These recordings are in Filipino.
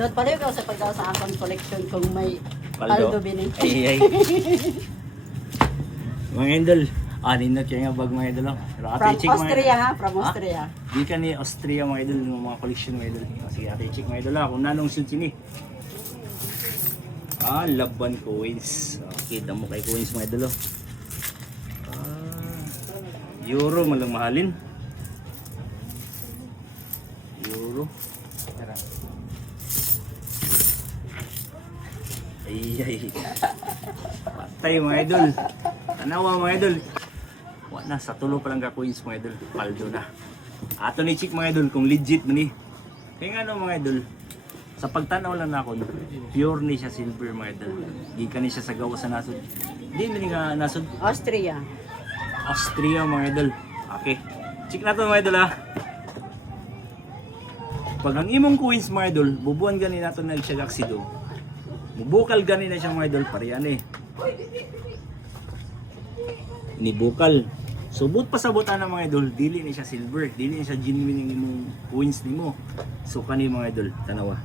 Doon pala yung sa pagdaw sa akong collection kung may paldo bini. Ay. Mga idol, nindot kayo nga bag mga idol. From Austria ha, from Austria. Di ka ni Austria mga idol, ng mga collection mga idol. Sige, ate check mga idol kung nanong suit sini. Laban coins. Okay, damo kay coins mga idol. Euro malang mahalin. Euro. Ay. Patay mga idol. Tanawa mga idol. Wala na, sa tulo pa lang ka coins mga idol. Paldo na. Ato ni check mga idol kung legit man ni. Kaya nga no mga idol. Sa pagtanaw lang na ako, pure ni siya silver mga idol. Di ka ni siya sa gawa sa nasod. Di man nga nasod. Austria. Austria mga idol. Okay. Check na to mga idol ha. Pag ang imong coins mga idol, bubuan gani nato na siya gaksido. Mubukal gani na siya mga idol, pariyan eh. Ni bukal. Subot pa sa buta na mga idol, dili ni siya silver, dili ni siya genuine yung imong coins nimo. So kani mga idol, tanawa.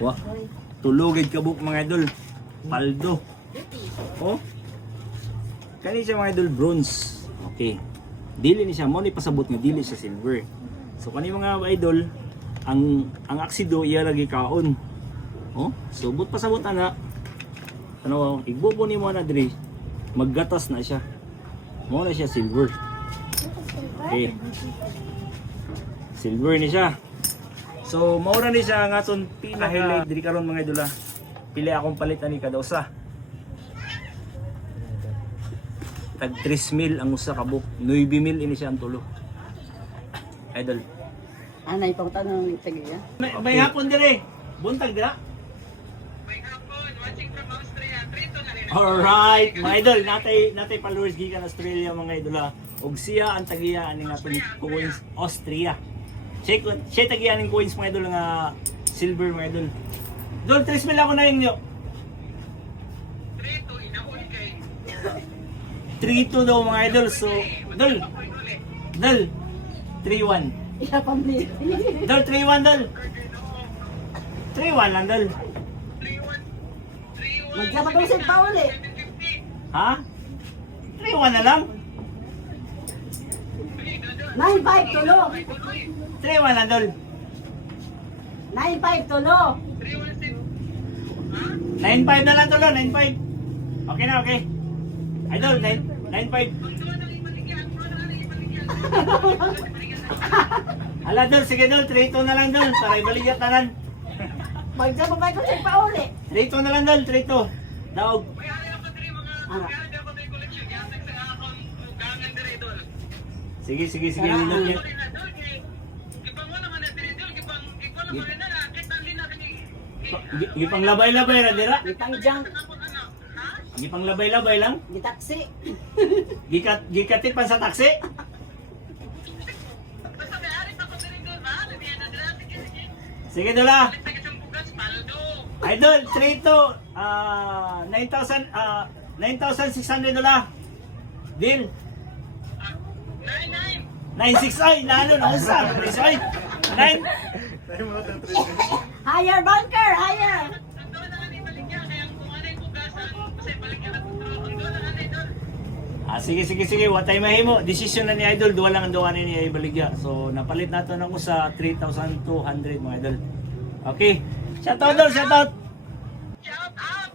Wa, tulugid kabuk mga idol. Paldo. Oh. Kani siya mga idol bronze. Okay. Dili ni siya mo ni pasabot nga dili siya silver. So kani mga idol, ang aksido iya lagi kaon. Oh, subot pasabot ana. Ano, igbubo ni mo na diri. Maggatas na siya. Mo na siya silver. Okay. Silver ni siya. So maura ni siya ang aton pinaka-highlight diri karon mga idol. Pili akong palitan ni kada usa. Tag 3,000 ang usa ka book, 9,000 ini siya ang tulo. Idol. Anay pang tanong ng tagiya. May hapon dire. Buntag dira. May hapon, watching from Austria. Trito na rin. Alright, mga idol, natay followers gikan Australia mga idol. Og siya ang tagiya aning aton coins Austria. Check siya tagiya aning coins mga idol nga silver mga idol. Dol 3,000 ako na inyo. Trito, inahon kay. 3-2 daw mga idol. So, dol. Dol 3-1. Iya pambili. Dol 3-1 dol. 3-1 lang dol. 3-1. Magkapag-usap pa uli. Ha? 3-1 na lang. 9-5 tulo. 3-1 lang dol. 9-5 tulo. 9-5 na lang tulo, 9-5. Okay na, okay. Idol, 9-5. Ala dol, sige dol, 3-2 na lang dol. Para ibaligyan tanan. Magkapag-usap pa uli. 3-2 na lang dol, 3-2. Daog. May ayaw ko diri mga kaya ko diri collection. Yatag sa akong ugangan diri dol. Sige. Tara. Dol, Dili na dol kay gipang mo naman na diri dol gipang naman na kita lina kini. Gipang labay-labay ra dira. Gitang junk. Ha? Gipang labay-labay lang. Gitaksi. Gikatit pa sa taksi. Basta may ari pa ko diri dol ba? Labihan na dira sige. Sige dol ah. Balik sa bugas paldo. Idol, 3-2. 9,600 dola. Deal. 99. 9-6 ay, nalo na usa. Ay, 9. Higher bunker, higher. Ang doon na ni baligya kaya kung ano yung bugasan, kasi baligya na kung ang doon na ni dol. Sige. Watay mahimo. Decision na ni Idol. Duwa lang ang duwa ni Baligya. So, napalit nato ng usa 3,200 mga Idol. Okay. Shout out, Idol. Shout out. Shout out!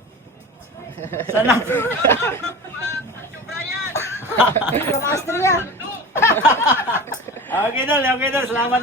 Sana. Brian! From Austria. Okay, Idol. Salamat.